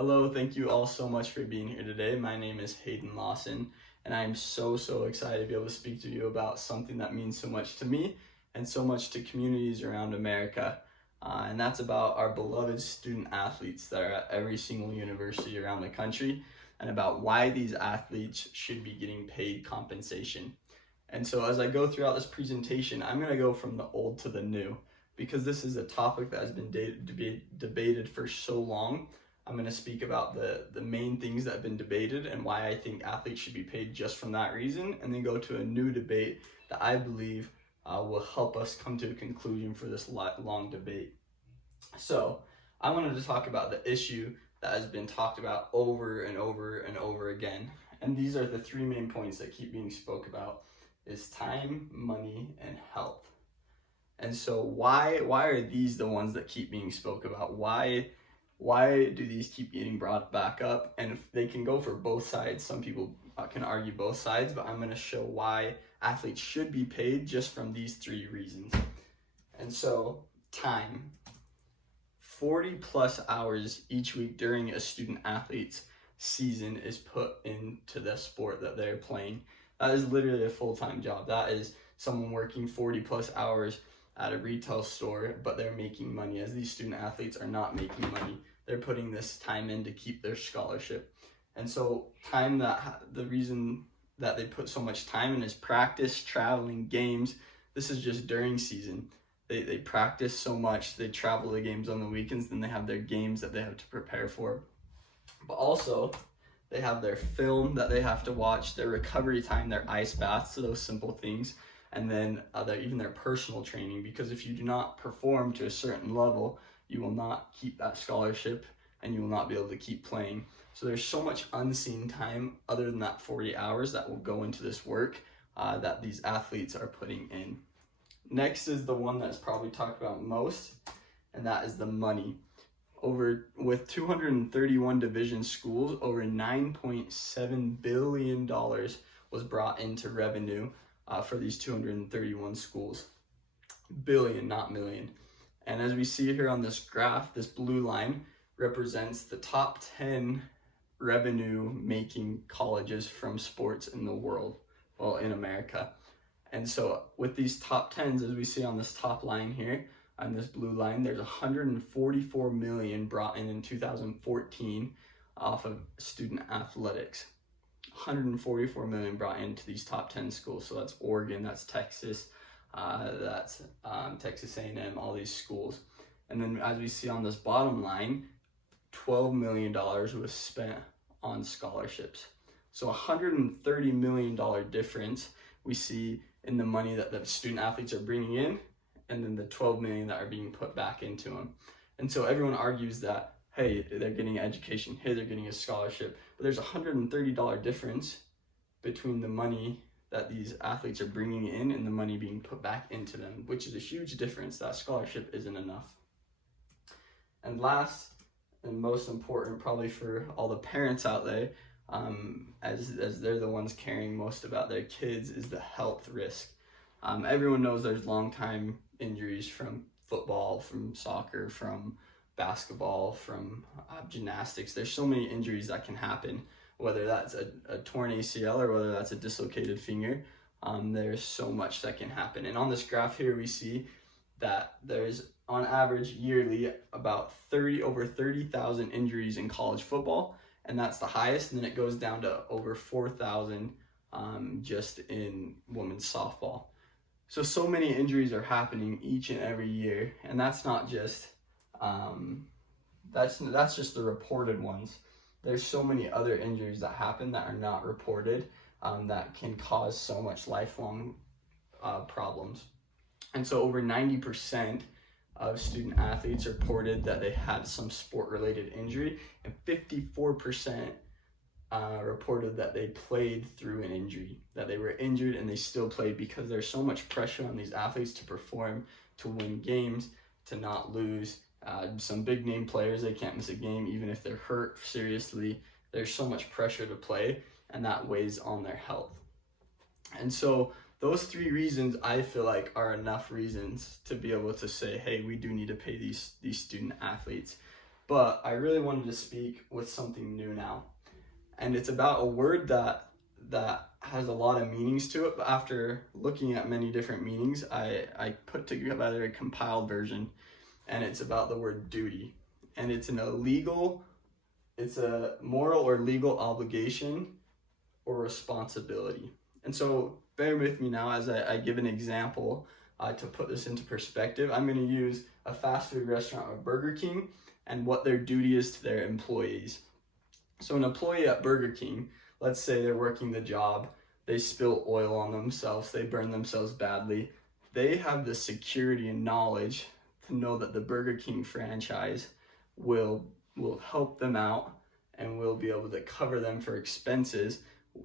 Hello, thank you all so much for being here today. My name is Hayden Lawson, and I am so excited to be able to speak to you about something that means so much to me and so much to communities around America. And that's about our beloved student athletes that are at every single university around the country, and about why these athletes should be getting paid compensation. And so as I go throughout this presentation, I'm going to go from the old to the new, because this is a topic that has been debated for so long. I'm going to speak about the main things that have been debated and why I think athletes should be paid just from that reason, and then go to a new debate that I believe will help us come to a conclusion for this long debate. So I wanted to talk about the issue that has been talked about over and over again. And these are the three main points that keep being spoke about: is time, money, and health. And so why are these the ones that keep being spoke about? Why do these keep getting brought back up? And if they can go for both sides. Some people can argue both sides, but I'm going to show why athletes should be paid just from these three reasons. And so, time. 40 plus hours each week during a student athlete's season is put into the sport that they're playing. That is literally a full-time job. That is someone working 40 plus hours at a retail store, but they're making money, as these student athletes are not making money. They're putting this time in to keep their scholarship. And so the reason that they put so much time in is practice, traveling, games. This is just during season. They practice so much, they travel to games on the weekends, then they have their games that they have to prepare for. But also, they have their film that they have to watch, their recovery time, their ice baths, so those simple things, and then even their personal training, because if you do not perform to a certain level, you will not keep that scholarship and you will not be able to keep playing. So there's so much unseen time other than that 40 hours that will go into this work that these athletes are putting in. Next is the one that's probably talked about most, and that is the money. With 231 division schools, over $9.7 billion was brought into revenue for these 231 schools. Billion, not million. And as we see here on this graph, this blue line represents the top 10 revenue making colleges from sports in the world, well, in America. And so with these top 10s, as we see on this top line here, on this blue line, there's 144 million brought in 2014 off of student athletics. 144 million brought into these top 10 schools. So that's Oregon, that's Texas, that's Texas A&M, all these schools. And then as we see on this bottom line, $12 million was spent on scholarships. So $130 million difference we see in the money that the student athletes are bringing in, and then the 12 million that are being put back into them. And so everyone argues that, hey, they're getting an education, hey, they're getting a scholarship, but there's $130 difference between the money that these athletes are bringing in and the money being put back into them, which is a huge difference. That scholarship isn't enough. And last and most important, probably for all the parents out there, as they're the ones caring most about their kids, is the health risk. Everyone knows there's long-time injuries from football, from soccer, from basketball, from gymnastics. There's so many injuries that can happen, whether that's a torn ACL or whether that's a dislocated finger. There's so much that can happen. And on this graph here, we see that there's, on average, yearly, about over 30,000 injuries in college football, and that's the highest. And then it goes down to over 4,000 just in women's softball. So many injuries are happening each and every year, and that's not just that's just the reported ones. There's so many other injuries that happen that are not reported that can cause so much lifelong problems. And so over 90% of student athletes reported that they had some sport-related injury, and 54% reported that they played through an injury, that they were injured and they still played, because there's so much pressure on these athletes to perform, to win games, to not lose. Some big name players, they can't miss a game even if they're hurt seriously. There's so much pressure to play, and that weighs on their health. And so those three reasons, I feel like, are enough reasons to be able to say, hey, we do need to pay these student athletes. but I really wanted to speak with something new now. And it's about a word that has a lot of meanings to it, but after looking at many different meanings, I put together a compiled version, and it's about the word duty. And it's a moral or legal obligation or responsibility. And so bear with me now as I give an example to put this into perspective. I'm going to use a fast food restaurant or Burger King and what their duty is to their employees. So an employee at Burger King, let's say they're working the job, they spill oil on themselves, they burn themselves badly. They have the security and knowledge to know that the Burger King franchise will help them out and will be able to cover them for expenses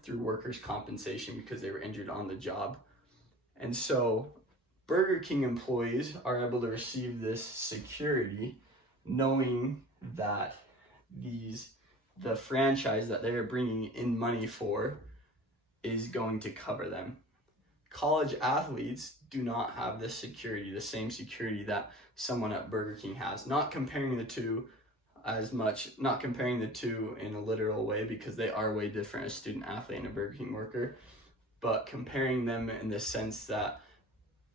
through workers' compensation because they were injured on the job. And so Burger King employees are able to receive this security knowing that the franchise that they're bringing in money for is going to cover them. College athletes do not have this security, the same security that someone at Burger King has. Not comparing the two as much, not comparing the two in a literal way because they are way different, a student athlete and a Burger King worker, but comparing them in the sense that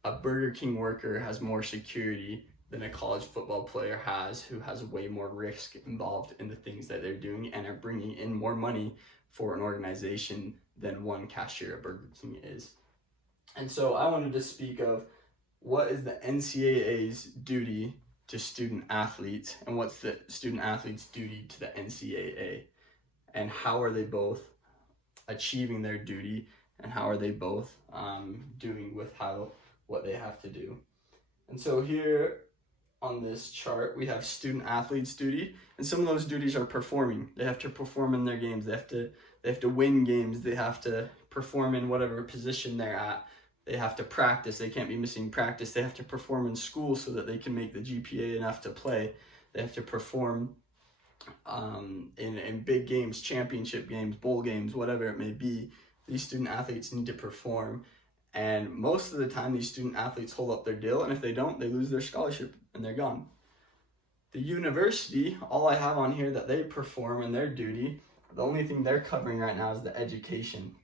a Burger King worker has more security than a college football player has, who has way more risk involved in the things that they're doing and are bringing in more money for an organization than one cashier at Burger King is. And so I wanted to speak of what is the NCAA's duty to student athletes and what's the student athletes' duty to the NCAA, and how are they both achieving their duty and how are they both doing with what they have to do. And so here on this chart we have student athletes' duty, and some of those duties are performing. They have to perform in their games, they have to win games, they have to perform in whatever position they're at. They have to practice. They can't be missing practice. They have to perform in school so that they can make the GPA enough to play. They have to perform in big games, championship games, bowl games, whatever it may be. These student athletes need to perform. And most of the time, these student athletes hold up their deal. And if they don't, they lose their scholarship and they're gone. The university, all I have on here that they perform in their duty, the only thing they're covering right now is the education.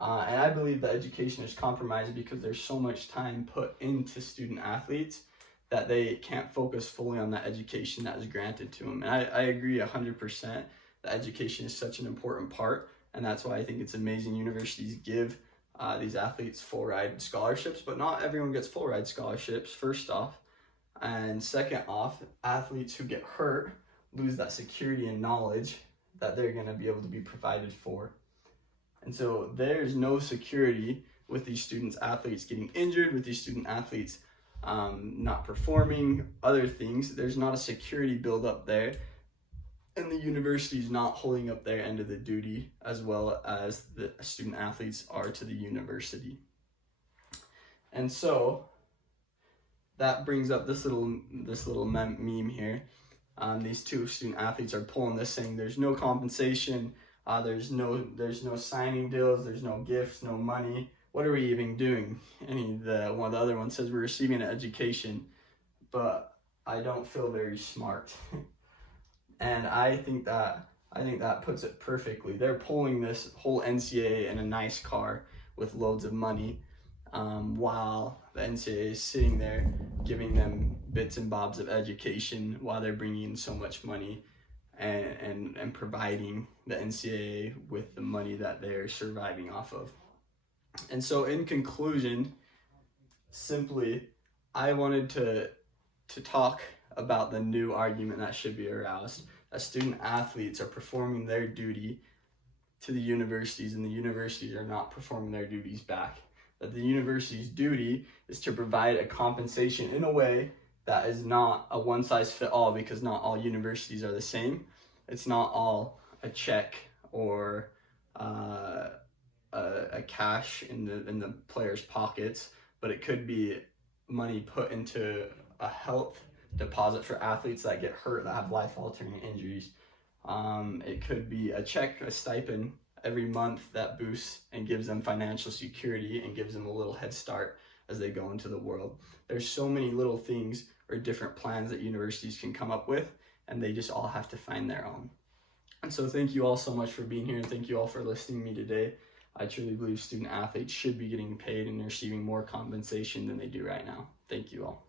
And I believe the education is compromised because there's so much time put into student athletes that they can't focus fully on that education that is granted to them. And I agree 100% that education is such an important part, and that's why I think it's amazing universities give these athletes full ride scholarships, but not everyone gets full ride scholarships, first off. And second off, athletes who get hurt lose that security and knowledge that they're going to be able to be provided for. And so there's no security with these student athletes getting injured, with these student athletes not performing, other things. There's not a security build up there. And the university is not holding up their end of the duty as well as the student athletes are to the university. And so that brings up this little meme here. These two student athletes are pulling this, saying there's no compensation. There's no signing deals, there's no gifts, no money. What are we even doing? And one of the other ones says we're receiving an education, but I don't feel very smart. And I think that puts it perfectly. They're pulling this whole NCAA in a nice car with loads of money, while the NCAA is sitting there giving them bits and bobs of education while they're bringing in so much money and providing the NCAA with the money that they're surviving off of. And so in conclusion, simply, I wanted to talk about the new argument that should be aroused, that student athletes are performing their duty to the universities and the universities are not performing their duties back. That the university's duty is to provide a compensation in a way that is not a one-size-fits-all, because not all universities are the same. It's not all a check or a cash in the players' pockets, but it could be money put into a health deposit for athletes that get hurt, that have life-altering injuries. It could be a check, a stipend every month that boosts and gives them financial security and gives them a little head start as they go into the world. There's so many little things or different plans that universities can come up with, and they just all have to find their own. And so thank you all so much for being here, and thank you all for listening to me today. I truly believe student athletes should be getting paid and receiving more compensation than they do right now. Thank you all.